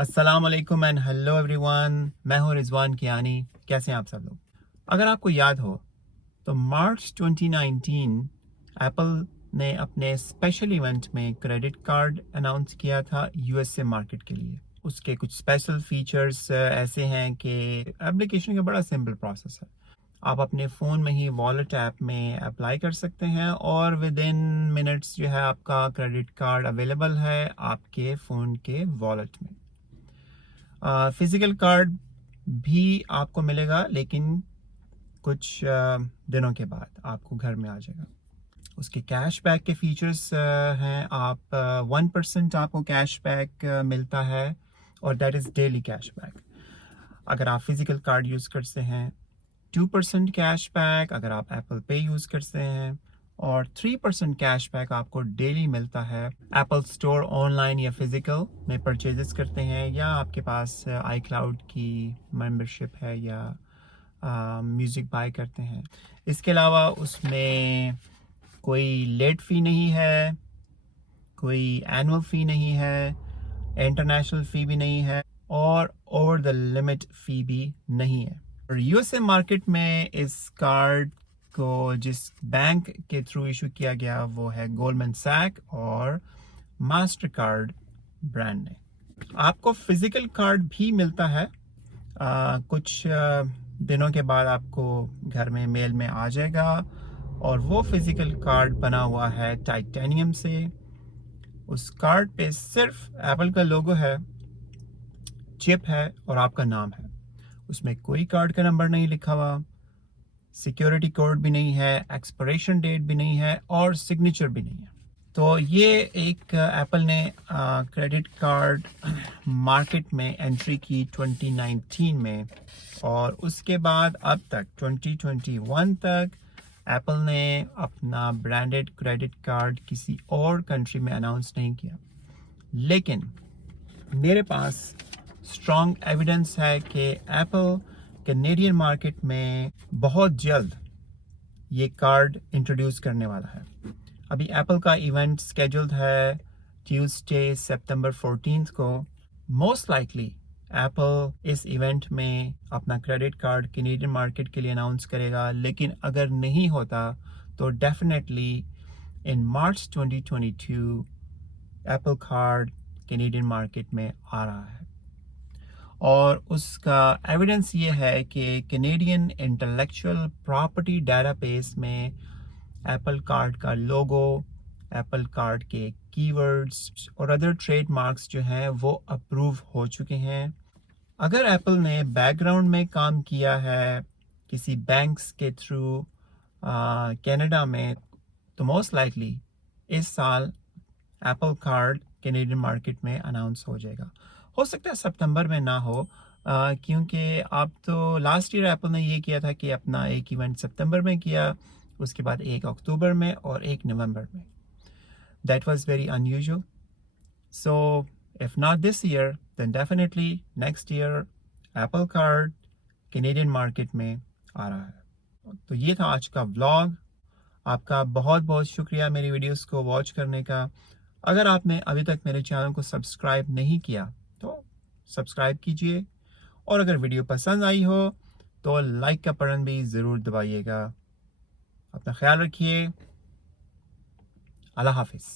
अस्सलाम वालेकुम and hello everyone. मैं हूं रिजवान कियानी। कैसे हैं आप सब लोग? अगर आपको याद हो तो मार्च 2019 एप्पल ने अपने स्पेशल इवेंट में क्रेडिट कार्ड अनाउंस किया था यूएसए मार्केट के लिए। उसके कुछ स्पेशल फीचर्स ऐसे हैं कि एप्लीकेशन का बड़ा सिंपल प्रोसेस है। आप अपने फ़ोन में ही वॉलेट ऐप में अप्लाई कर सकते हैं और विद इन मिनट्स जो है आपका क्रेडिट कार्ड अवेलेबल है आपके फ़ोन के वॉलेट में। फिजिकल कार्ड भी आपको मिलेगा, लेकिन कुछ दिनों के बाद आपको घर में आ जाएगा। उसके कैशबैक के फीचर्स हैं। आप 1% आपको कैशबैक मिलता है और दैट इज़ डेली कैशबैक। अगर आप फिजिकल कार्ड यूज़ करते हैं 2% कैशबैक अगर आप एप्पल पे यूज़ करते हैं, और 3% कैशबैक आपको डेली मिलता है एप्पल स्टोर ऑनलाइन या फिजिकल में परचेजेस करते हैं, या आपके पास आई क्लाउड की मेंबरशिप है या म्यूज़िक बाय करते हैं। इसके अलावा उसमें कोई लेट फ़ी नहीं है, कोई एनुअल फ़ी नहीं है, इंटरनेशनल फ़ी भी नहीं है और ओवर द लिमिट फ़ी भी नहीं है। और यूएसए मार्केट में इस कार्ड को जिस बैंक के थ्रू इशू किया गया वो है गोल्डमैन सैक और मास्टर कार्ड ब्रांड ने। आपको फिजिकल कार्ड भी मिलता है। कुछ दिनों के बाद आपको घर में मेल में आ जाएगा और वो फिजिकल कार्ड बना हुआ है टाइटेनियम से। उस कार्ड पे सिर्फ एप्पल का लोगो है, चिप है और आपका नाम है। उसमें कोई कार्ड का नंबर नहीं लिखा हुआ, सिक्योरिटी कोड भी नहीं है, एक्सपायरेशन डेट भी नहीं है और सिग्नेचर भी नहीं है। तो ये एक एप्पल ने क्रेडिट कार्ड मार्केट में एंट्री की 2019 में, और उसके बाद अब तक 2021 तक एप्पल ने अपना ब्रांडेड क्रेडिट कार्ड किसी और कंट्री में अनाउंस नहीं किया। लेकिन मेरे पास स्ट्रॉन्ग एविडेंस है कि एप्पल कैनेडियन मार्केट में बहुत जल्द ये कार्ड इंट्रोड्यूस करने वाला है। अभी एप्पल का इवेंट स्केड्यूल्ड है ट्यूसडे सितंबर 14 को। मोस्ट लाइकली एप्पल इस इवेंट में अपना क्रेडिट कार्ड कैनेडियन मार्केट के लिए अनाउंस करेगा, लेकिन अगर नहीं होता तो definitely in March 2022 Apple card Canadian market में आ रहा है। और उसका एविडेंस ये है कि कैनेडियन इंटेलेक्चुअल प्रॉपर्टी डेटाबेस में एप्पल कार्ड का लोगो, एप्पल कार्ड के कीवर्ड्स और अदर ट्रेडमार्क्स जो हैं वो अप्रूव हो चुके हैं। अगर एप्पल ने बैकग्राउंड में काम किया है किसी बैंक्स के थ्रू कनाडा में, तो मोस्ट लाइकली इस साल एप्पल कार्ड कैनेडियन मार्केट में अनाउंस हो जाएगा। हो सकता है सितंबर में ना हो, क्योंकि अब तो लास्ट ईयर एप्पल ने ये किया था कि अपना एक इवेंट सितंबर में किया, उसके बाद एक अक्टूबर में और एक नवंबर में। That was very unusual. So if not this year then definitely next year Apple card Canadian market में आ रहा है। तो ये था आज का व्लॉग। आपका बहुत बहुत शुक्रिया मेरी वीडियोस को वॉच करने का। अगर आपने अभी तक मेरे चैनल को सब्सक्राइब नहीं किया तो सब्सक्राइब कीजिए, और अगर वीडियो पसंद आई हो तो लाइक का बटन भी ज़रूर दबाइएगा। अपना ख्याल रखिए। अल्लाह हाफिज़।